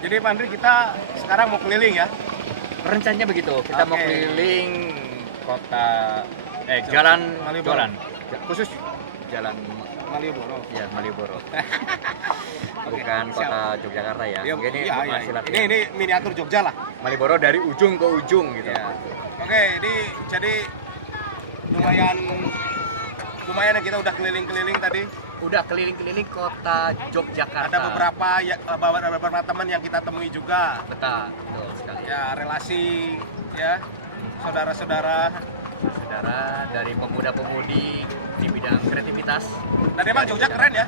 Jadi Pak Andri, kita sekarang mau keliling ya. Rencananya begitu, kita mau Oke. keliling kota, jalan Malioboro. jalan, khusus jalan Malioboro. ya Malioboro, Oke, bukan siap. kota Yogyakarta ya. Ya, Ini iya, iya. masih latihan. Ini miniatur Jogja lah. Malioboro dari ujung ke ujung gitu. Ya. Oke, ini jadi lumayan yang kita udah keliling-keliling tadi. Udah keliling-keliling kota Yogyakarta. Ada beberapa teman yang kita temui juga. betul sekali. Ya, relasi ya, saudara-saudara. Saudara dari pemuda-pemudi di bidang kreativitas. Dan emang Jogja keren ya.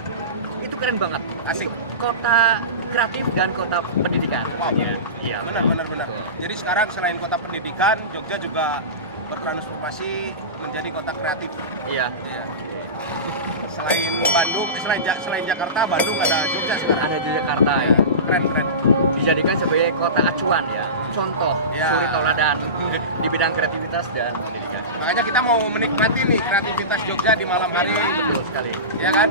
Itu keren banget. Asik. Kota kreatif dan kota pendidikan. Wow. Iya. Benar. Betul. Jadi sekarang selain kota pendidikan, Jogja juga bertransformasi menjadi kota kreatif. Iya. Iya. Selain Bandung, selain Jakarta, Bandung ada Jogja sekarang. Ada di Jakarta ya. Keren. Dijadikan sebagai kota acuan ya. Contoh, Ya. suri tauladan di bidang kreativitas dan pendidikan. Makanya kita mau menikmati nih kreativitas Jogja di malam hari, Betul sekali. ya kan?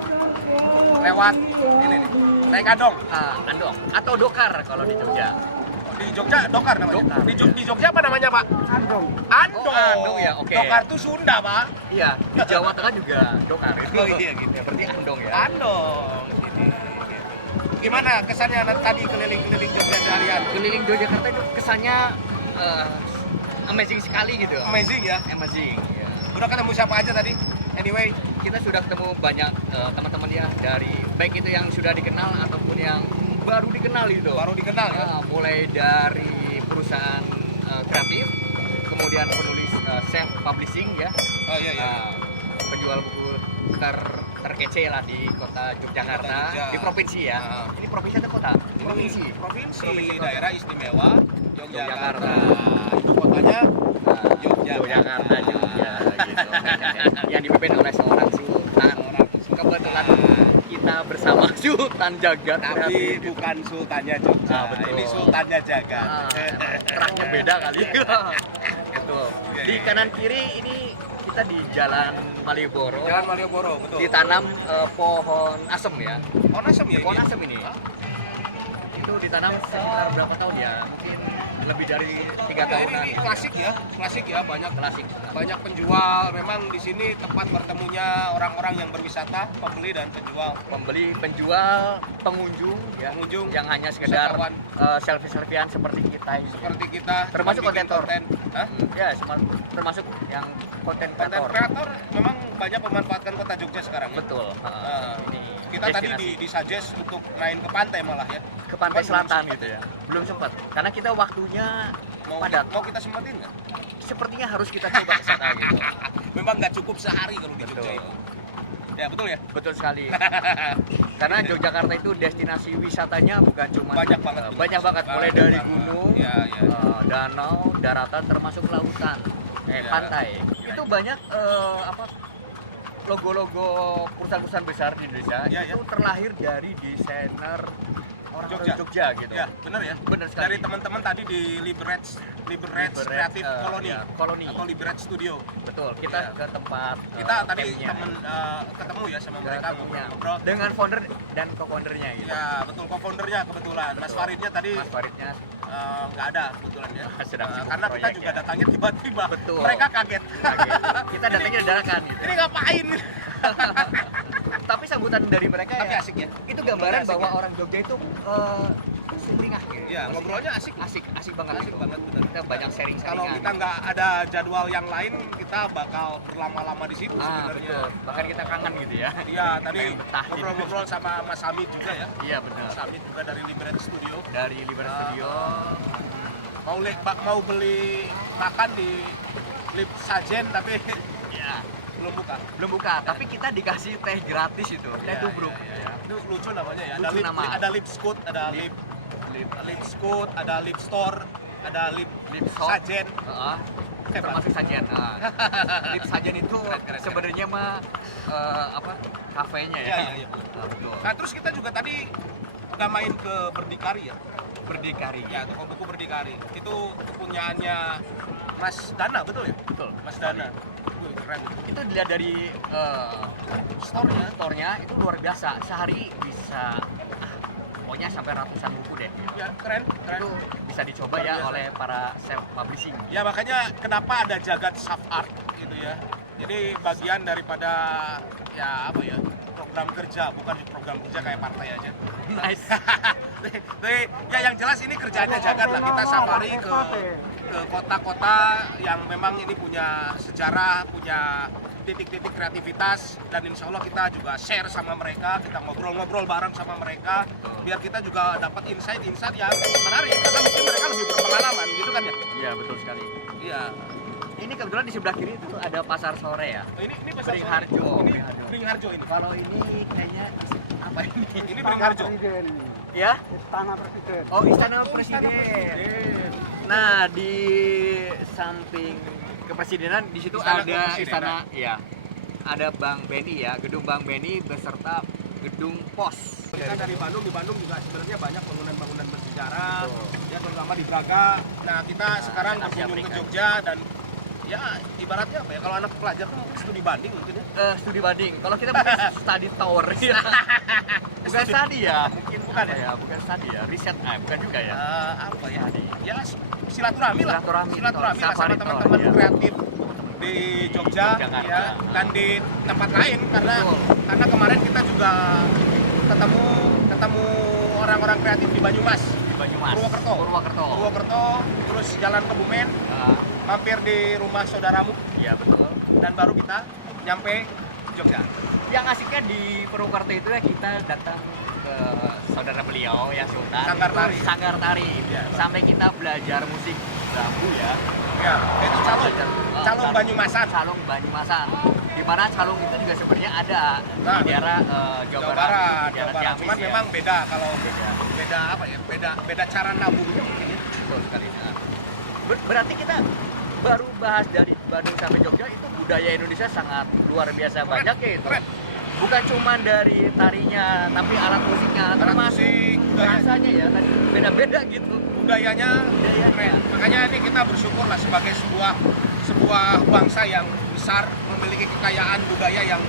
Lewat ini nih, naik andong. Andong atau dokar kalau di Jogja. Di Jogja dokar namanya. Dokar. Di Jogja apa namanya, Pak? Andong. Andong. Oh, andong ya, oke. Dokar tuh Sunda, Pak. Iya, di Jawa Tengah juga dokar. Oh iya gitu. Ya, berarti andong ya. Andong. Gimana kesannya tadi keliling-keliling Jogja seharian? Keliling Yogyakarta itu kesannya amazing sekali gitu. Amazing ya. Amazing. Ya. Udah ketemu siapa aja tadi? Anyway, Kita sudah ketemu banyak teman-teman ya, dari baik itu yang sudah dikenal ataupun yang baru dikenal itu. baru dikenal ya. Mulai dari perusahaan kreatif, kemudian penulis self publishing ya, Oh iya. penjual buku terkece lah di kota Yogyakarta, Kota Jogja. di provinsi ya. Ah. Ini provinsi atau kota? Provinsi. Provinsi kota. daerah istimewa Yogyakarta. Yogyakarta. Itu kotanya Yogyakarta juga gitu. Yang dipimpin oleh seorang sultan. Kebetulan kita bersama Sultan Jagat. tapi bukan sultannya Jogja. Betul. Ini sultannya Jagat. Terahnya beda kali. Betul. Iya, Di iya. kanan kiri ini kita di Jalan Malioboro. Jalan Malioboro, betul. Ditanam pohon asem ya. Pohon asem ya ini. Pohon asem ini. Itu ditanam sekitar berapa tahun ya? Mungkin lebih dari 3 Ya, tahunan. ini klasik ya, banyak Klasik. penjual. Memang di sini tempat bertemunya orang-orang yang berwisata, pembeli dan penjual. Pembeli, penjual, pengunjung, ya, Pengunjung, yang hanya sekedar wisatawan. selfie-selfian seperti kita ini. Seperti kita Termasuk yang bikin kontentor. konten. Hah? Ya, termasuk yang konten Konten kreator. kreator memang banyak memanfaatkan kota Jogja sekarang. Ya? Betul. Ini Kita tadi destinasi. disuggest untuk main ke pantai malah ya. Ke pantai Cuman belum selatan sempat gitu ya. Belum sempat. Karena kita waktunya padat. Mau kita sempatin nggak? Sepertinya harus kita coba ke sana gitu. Memang nggak cukup sehari kalau di Betul. Jogja itu. Ya betul ya. Betul sekali. Karena Yogyakarta itu destinasi wisatanya bukan cuma Banyak banget. banyak banget, mulai Banyak dari banget. gunung, Ya, ya. danau, daratan, termasuk lautan, Iya. pantai. Itu banyak logo-logo perusahaan-perusahaan besar di Indonesia Iya, itu terlahir dari desainer orang-orang Jogja gitu. Ya, benar ya. Benar sekali. Dari teman-teman tadi di Liberate Creative Colony ya, Colony. atau Liberate Studio. Betul. Kita Iya. ke tempat Kita tadi campnya. ketemu ya sama Ke mereka campnya. ngobrol. Dengan founder dan co-foundernya gitu. Ya, betul, co-foundernya kebetulan. Mas Betul. Faridnya tadi Mas Faridnya nggak ada kebetulan ya. Sedang sibuk Karena kita proyek juga ya. datangnya tiba-tiba. Betul. Mereka kaget. kaget. Kita datangnya dadakan gitu. Ini ngapain? Tapi sambutan dari mereka Tapi ya, asik ya. itu gambaran Asik bahwa ya. orang Jogja itu sumringah gitu. Ya, ngobrolnya asik. asik banget Asik gitu. banget, bener. Kita banyak sharing Kalau kita nggak ada jadwal yang lain, kita bakal berlama-lama di situ sebenarnya. betul. Bahkan kita kangen gitu ya. Iya, tadi Pengen betah gitu. ngobrol-ngobrol sama Mas Hamid juga ya. Iya benar. Mas Hamid juga dari Liberate Studio. Dari Liberty Studio. Mau beli makan di Lip Sajen tapi Ya, belum buka. belum buka, tapi kita dikasih teh gratis itu. Teh Ya, tubruk. ya, ya. Itu lucu namanya ya. Lucu nama. Ada lip scoot, ada lip scoot, ada lip store, ada lip Lip shop. sajen. Heeh. Hebat. Termasuk sajian. Lip sajian itu Keren. sebenarnya mah kafenya ya. Iya. Betul. Nah, terus kita juga tadi udah main ke Berdikari ya. Berdikari. Ya, toko buku Berdikari. Itu kepunyaannya Mas Dana, betul ya? Betul. Mas Dana. Wih, keren. Itu dilihat dari store-nya itu luar biasa. Sehari bisa pokoknya sampai ratusan buku deh. Ya, keren. Itu bisa dicoba Luar ya biasa. oleh para self publishing. Ya makanya kenapa ada jagat Saf Art gitu ya. Jadi bagian daripada ya apa ya, program kerja, bukan program kerja kayak partai aja. Nice. Tapi ya yang jelas ini kerjaannya jagat lah, kita safari ke kota-kota yang memang ini punya sejarah, punya titik-titik kreativitas, dan insya Allah kita juga share sama mereka, kita ngobrol-ngobrol bareng sama mereka, biar kita juga dapat insight-insight yang menarik, karena mungkin mereka lebih berpengalaman gitu kan ya. Iya, betul sekali. Iya. Ini kebetulan di sebelah kiri itu ada pasar sore ya. Ini pasar Beringharjo. Ini Beringharjo ini. Kalau ini kayaknya apa ini? Ini Beringharjo. Ya? Istana Presiden. Oh, Istana Presiden. Presiden. Nah, di samping kepresidenan di situ Istana ada Kepresidenan. istana, ya. Ada Bank BNI ya, gedung Bank BNI beserta gedung pos. Kita dari Bandung, di Bandung juga sebenarnya banyak bangunan-bangunan bersejarah, Betul. ya terutama di Braga. Nah kita sekarang Asia berkunjung ke Afrika. Jogja dan ya ibaratnya apa ya, kalau anak pelajar tuh mungkin studi banding mungkin ya. Studi banding. Kalau kita mungkin study tour ya. Bukan study ya, mungkin Bukan apa ya? bukan study ya, riset. Bukan juga ya. Apa ya? Study. Ya silaturahmi lah, Silaturahmi, silaturahmi lah sama safari tour, teman-teman ya. kreatif di Jogja Yogyakarta. ya, dan di tempat lain karena Betul. kemarin kita juga ketemu orang-orang kreatif di Banyumas, Di Banyumas. Purwokerto. Purwokerto, terus jalan ke Bumen, mampir di rumah saudaramu, Iya betul. dan baru kita nyampe Jogja. Yang asiknya di Purwokerto itu ya kita datang ke saudara beliau yang Sultan. Sanggar itu Tari. Sanggar Tari. Iya. Sampai kita belajar musik bambu ya. Ya, itu calung Banyumasan. Calung Banyumasan. Di mana calung itu juga sebenarnya ada Nah, di daerah Jawa Barat, di daerah Jawa Barat. Ciamis Cuman ya. memang beda kalau beda apa ya? Beda cara nabuhnya mungkin ya. Betul sekali. Nah, berarti kita baru bahas dari Bandung sampai Jogja itu budaya Indonesia sangat luar biasa banyak ya itu. Keren. Bukan cuma dari tarinya, tapi alat musiknya, Alat termasuk musik, budaya. bahasanya ya, tadi beda-beda gitu. Budayanya keren. Makanya ini kita bersyukur lah sebagai sebuah bangsa yang besar, memiliki kekayaan budaya yang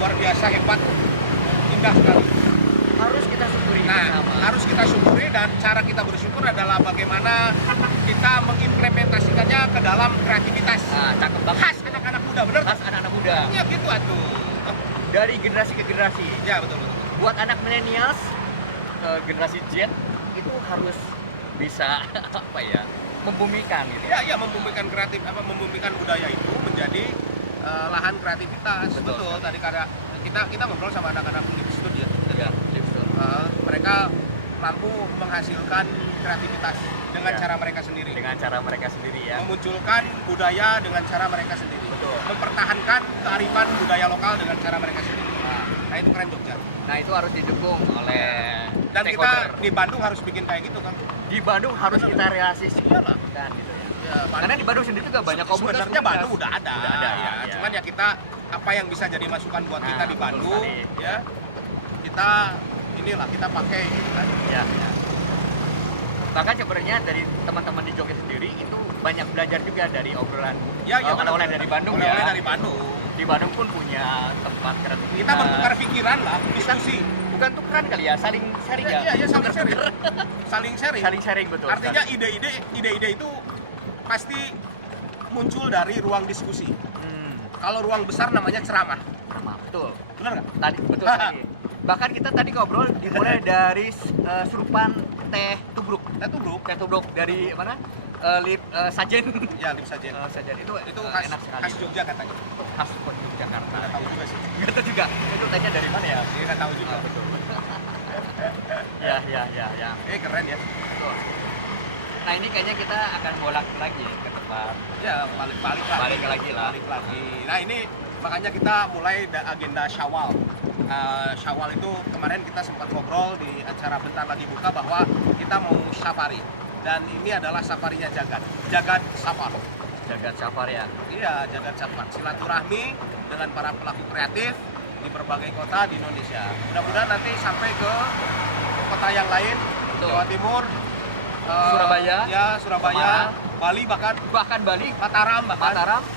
luar biasa, hebat, indah sekali. Harus kita syukuri Nah, bersama. harus kita syukuri, dan cara kita bersyukur adalah bagaimana kita mengimplementasikannya ke dalam kreativitas. Nah, cakep banget. Khas anak-anak muda, bener Khas tak? anak-anak muda. Ya gitu atuh. Dari generasi ke generasi. Ya betul. Buat anak milenials, generasi Z itu harus bisa apa ya, membumikan gitu. Ya membumikan membumikan budaya itu menjadi lahan kreativitas. Betul. Tadi karena kita ngobrol sama anak-anak Lipstud ya. Ya, betul. Mereka mampu menghasilkan kreativitas dengan Ya. cara mereka sendiri. Dengan cara mereka sendiri ya. Memunculkan budaya dengan cara mereka sendiri. Betul. Mempertahankan kearifan budaya lokal dengan cara mereka sendiri. Nah itu keren Jogja. Nah, itu harus didukung oleh Dan kita stakeholder. di Bandung harus bikin kayak gitu kan. Di Bandung harus Bener. kita realisasikan Iyalah. gitu ya. Ya, Karena di Bandung sendiri juga banyak komunitas. sebenarnya Bandung udah ada, ya. ya. Cuman ya kita apa yang bisa jadi masukan buat kita Nah, di betul Bandung, sekali. ya kita kita pakai gitu kan. Ya, ya. Bahkan sebenarnya dari teman-teman di Jogja sendiri itu banyak belajar juga dari obrolan oleh-oleh dari Bandung ya. Oleh-oleh dari Bandung. Di Bandung pun punya tempat kreativitas. Kita bertukar pikiran lah, diskusi. Bukan tukeran kali ya, saling sharing ya. Iya, saling sharing. Saling sharing. Saling sharing betul. Artinya sekali. ide-ide itu pasti muncul dari ruang diskusi. Kalau ruang besar namanya ceramah. Sama, betul. Benar nggak? Tadi betul sekali. Bahkan kita tadi ngobrol dimulai dari surupan teh tubruk. Teh tubruk dari mana? Lip Sajen. Ya, Lim Sajen. Sajen itu Itu enak sekali. khas Jogja katanya. Khas Jakarta. Nggak tahu juga sih. Nggak tahu juga. Itu tehnya dari mana ya? Dia nggak tahu juga. Betul. Ya. Keren ya. Betul. Nah, ini kayaknya kita akan bolak lagi ke tempat. Ya, balik lagi. Balik lagi lah. Balik lagi. Nah, ini makanya kita mulai agenda Syawal. Syawal itu kemarin kita sempat ngobrol di acara bentar lagi buka bahwa kita mau safari. Dan ini adalah safarinya Jagat Safar. Jagat Safari ya. Iya, Jagat Safar. Silaturahmi dengan para pelaku kreatif di berbagai kota di Indonesia. Mudah-mudahan nanti sampai ke kota yang lain, Betul. Jawa Timur, Surabaya, Surabaya, Bali, bahkan Bali, Mataram,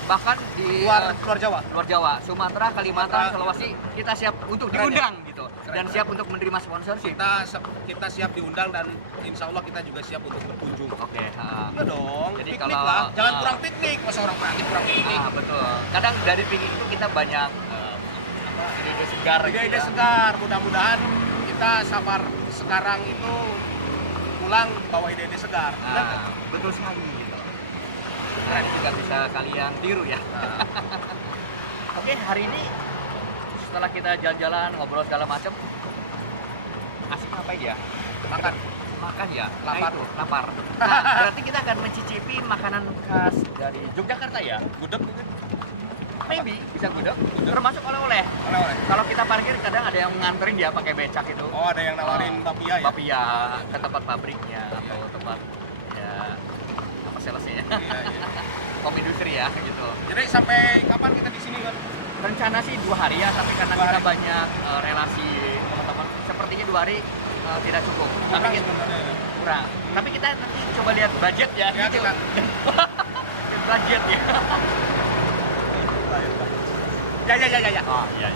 bahkan di luar Jawa. luar Jawa, Sumatera, Kalimantan, Sumatera. Sulawesi, kita siap untuk diundang gitu. Dan siap untuk menerima sponsorship. Kita siap diundang dan insya Allah kita juga siap untuk berkunjung. Oke. Iya dong. Jadi Piknik kalau lah, jangan kurang piknik. Masa orang praktik kurang piknik. Betul. Kadang dari piknik itu kita banyak ide-ide segar. Ide-ide segar. Mudah-mudahan kita safar sekarang itu pulang bawa ide-ide segar. Benar nggak? Betul sekali. Keren juga bisa kalian tiru ya. Oke, hari ini setelah kita jalan-jalan ngobrol segala macam, asik ngapain ya? Makan ya. Lapar. Nah, berarti kita akan mencicipi makanan khas dari Yogyakarta ya. Gudeg mungkin. Maybe bisa gudeg. Termasuk oleh-oleh. Oleh-oleh. Kalau kita parkir kadang ada yang nganterin dia pakai becak itu. Oh, ada yang nawarin bapia ya? Bapia ke tempat pabriknya atau tempat ya apa salesnya. Iya. Home industri ya gitu. Jadi sampai kapan kita di sini kan? Rencana sih 2 hari ya, tapi karena 2 kita hari. banyak relasi teman-teman, sepertinya 2 hari tidak cukup. Tapi kita kurang. Tapi kita nanti coba lihat budget ya. Ya, gitu. kita. Budget ya. Ya. Oh iya.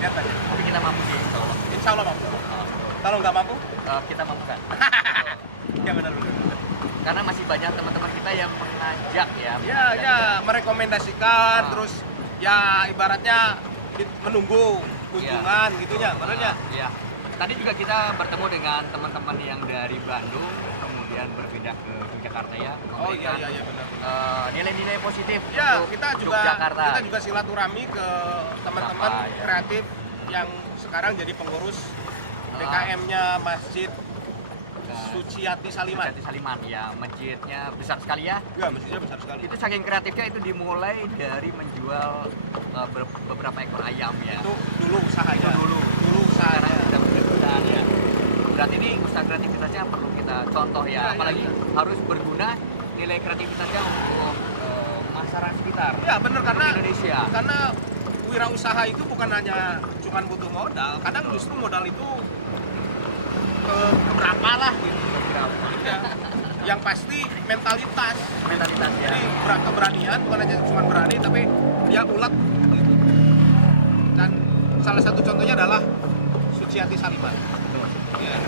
Lihat aja. Tapi kita mampu sih, insya Allah. Insya Allah mampu. Kalau nggak mampu, Kita mampu kan. ya benar. Karena masih banyak teman-teman kita yang mengajak ya. Ya, merekomendasikan, Ah. terus ya ibaratnya menunggu kunjungan gitunya, benernya. Iya. Tadi juga kita bertemu dengan teman-teman yang dari Bandung, kemudian berpindah ke Yogyakarta ya. Oh iya memberikan, benar. Nilai-nilai positif Ya, untuk kita Yogyakarta. juga silaturahmi ke teman-teman Apa, ya. kreatif yang sekarang jadi pengurus DKM-nya Masjid Suciati Saliman. Suciati Saliman ya, masjidnya besar sekali ya. Ya, masjidnya besar sekali. Itu saking kreatifnya itu dimulai dari menjual beberapa ekor ayam ya. Itu dulu usahanya. Dulu usahanya. sekarang sudah berkesan ya. Berarti ini usaha kreativitasnya perlu kita contoh ya, Ya, apalagi ya. harus berguna nilai kreativitasnya untuk masyarakat sekitar. Ya, bener karena Indonesia. Karena wirausaha itu bukan hanya cuman butuh modal, kadang justru modal itu keberapa lah gitu. Ya. Yang pasti mentalitas. Mentalitas ya. Jadi keberanian bukan hanya cuma berani tapi dia ulet gitu. Dan salah satu contohnya adalah Suciati Saliman. Ya.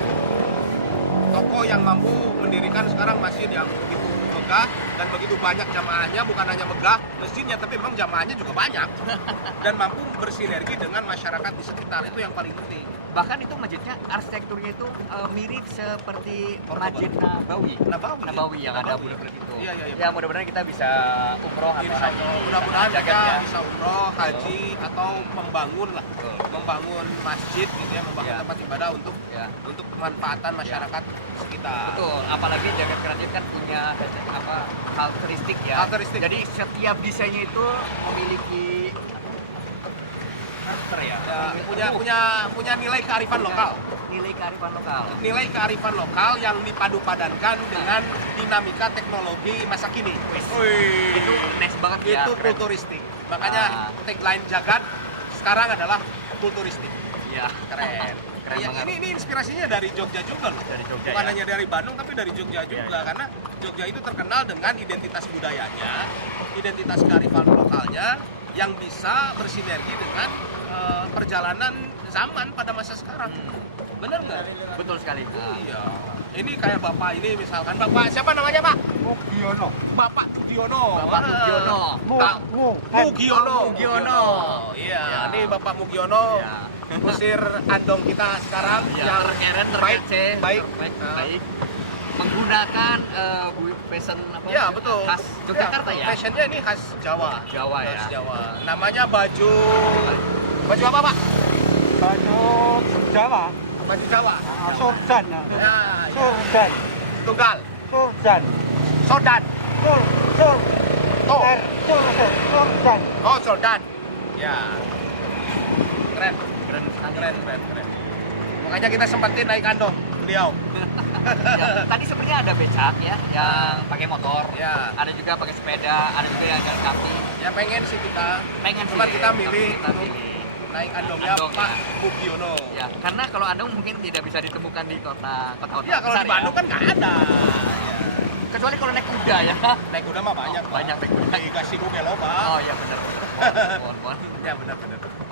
Toko yang mampu mendirikan sekarang masjid yang begitu megah dan begitu banyak jamaahnya, bukan hanya megah masjidnya tapi memang jamaahnya juga banyak dan mampu bersinergi dengan masyarakat di sekitar, itu yang paling penting. Bahkan itu masjidnya arsitekturnya itu mirip seperti Cordoba. Masjid Nabawi yang ada Nabawi. bulat itu. Iya. Ya mudah-mudahan kita bisa umroh atau Insya haji. Allah, mudah-mudahan Jagat kita ya. bisa umroh, haji atau membangun lah, Betul. membangun masjid gitu ya, membangun Ya. tempat ibadah untuk Ya. kemanfaatan masyarakat sekitar. Betul, apalagi jagat kreatif kan punya karakteristik ya. Karakteristik. Jadi setiap desainnya itu memiliki karakter ya. Ya, punya nilai kearifan lokal. Nilai kearifan lokal. Nilai kearifan lokal yang dipadu-padankan dengan dinamika teknologi masa kini. Wih, Itu nice banget ya. itu keren. kulturistik. Makanya tagline Jagat sekarang adalah kulturistik. Iya. Keren. Keren Ya, banget. ini inspirasinya dari Jogja juga loh. Dari Jogja Bukan ya. hanya dari Bandung tapi dari Jogja juga iya. karena Jogja itu terkenal dengan identitas budayanya, identitas kearifan lokalnya yang bisa bersinergi dengan perjalanan zaman pada masa sekarang. Bener nggak? Betul sekali. Iya. Ini kayak bapak ini misalkan bapak siapa namanya pak? Mugiono. Bapak Mugiono. Bapak Mugiono. Mugiono. Mugiono. Iya. Ya. Ini Bapak Mugiono. Ya. Kusir andong kita sekarang Ya, yang terkeren, baik, terkece, baik. baik. Menggunakan fashion apa? Iya betul. Khas Yogyakarta ya. Fashionnya ini khas Jawa. Jawa ya. Khas Jawa. Namanya baju apa pak? Baju Jawa. Baju Jawa. Surdan. Ya, ya. Surdan. Tunggal. Surdan. Sodan. Sur. Sur. Oh. Surdan. Oh Sodan. Ya. Keren. Keren sekali. Keren. Makanya kita sempetin naik andong beliau. Ya, tadi sebenarnya ada becak ya yang pakai motor. Ya. Ada juga pakai sepeda, ada juga yang jalan kaki. Ya pengen sih kita. Pengen Cuman sih, kita tapi milih kita untuk milih. naik andongnya Andong, Pak ya. Mugiono. Ya, karena kalau andong mungkin tidak bisa ditemukan di kota-kota Ya kalau besar di Bandung kan nggak ada. Ya. Kecuali kalau naik kuda ya. Naik kuda mah banyak. Pak. Banyak naik kuda. Dikasih kuda loba. Oh iya benar. Mohon. Ya benar.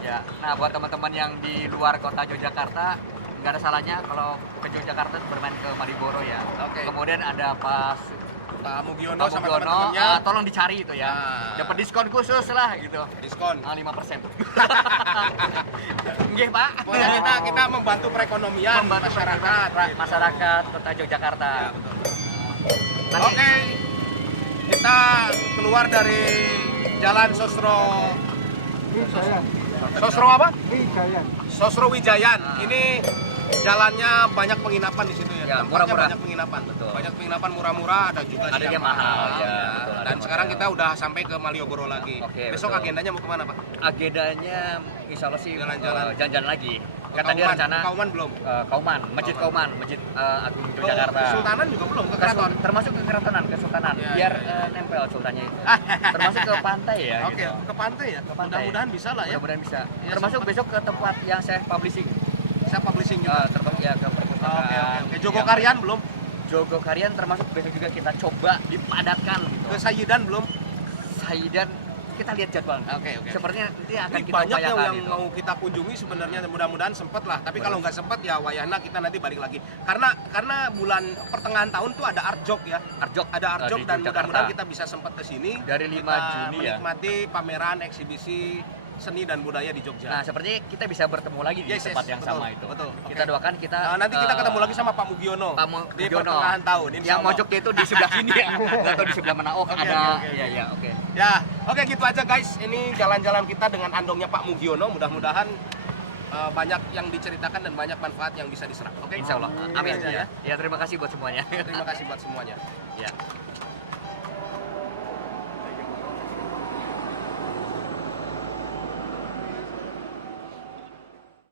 Ya, nah buat teman-teman yang di luar kota Yogyakarta, nggak ada salahnya kalau ke Yogyakarta bermain ke Malioboro ya. Oke. Kemudian ada Pak Pak Mugiono Pak sama Mugiono, teman-temannya tolong dicari itu ya. Nah. Dapat diskon khusus lah gitu. diskon. 5%. Nggih, Pak. Pokoknya kita membantu perekonomian Membantu masyarakat. gitu. masyarakat kota Yogyakarta. Ya, betul. Nanti- Oke, kita keluar dari Jalan Sosro. Wijayan. Sosro apa? Wijayan. Sosro Wijayan. Ah. Ini jalannya banyak penginapan di situ ya. Ya, Tempatnya murah-murah. banyak penginapan. Betul. Banyak penginapan murah-murah, ada juga Ada yang yang mahal, ya, betul, ada Dan yang sekarang mahal. kita udah sampai ke Malioboro lagi. Oke, Besok betul. agendanya mau kemana Pak? Agendanya insya Allah sih Jalan-jalan. jalan-jalan lagi. Ke Kata dia Kauman. rencana Ke Kauman belum? Kauman, Masjid Kauman. Kauman, Masjid Agung Yogyakarta. Kesultanan juga belum, ke keraton. Termasuk ke keratonan, kesultanan, Ya, biar ya. nempel sultannya itu. Termasuk ke pantai ya. Oke, gitu. ke pantai ya. Ke pantai. Mudah-mudahan bisa lah ya. Mudah-mudahan bisa. Ya, Termasuk sempat. besok ke tempat yang saya publishing. Saya publishing juga. Termasuk ya ke perpustakaan. Oke. Jogokarian belum? Jogokarian termasuk besok juga kita coba dipadatkan gitu. Ke Sayidan belum? Saidan kita lihat jadwal. Oke. Sepertinya nanti akan Ini kita banyak upayakan yang gitu. mau kita kunjungi sebenarnya, mudah-mudahan sempet lah. Tapi Boleh. kalau nggak sempet ya wayahna kita nanti balik lagi. Karena bulan pertengahan tahun tuh ada Art Jog ya. Arjok. Ada Art Jog di dan Yogyakarta. mudah-mudahan kita bisa sempat ke sini. Dari 5 Kita Juni ya. menikmati pameran eksibisi seni dan budaya di Jogja. Nah, seperti kita bisa bertemu lagi di Yes, tempat yes, yang betul, sama itu. betul. Kita Oke. doakan kita Nanti kita ketemu lagi sama Pak Mugiono Pak di Mugiono. pertengahan tahun. Insya Yang Allah. mojoknya itu di sebelah sini ya. Enggak tahu di sebelah mana. Oh, Oke, ada. oke. Iya, oke. Ya, oke gitu aja guys. Ini jalan-jalan kita dengan andongnya Pak Mugiono. Mudah-mudahan banyak yang diceritakan dan banyak manfaat yang bisa diserap. Oke, Insya Allah. Amin. Ini aja ya. Ya, terima kasih buat semuanya. Terima kasih buat semuanya. Ya.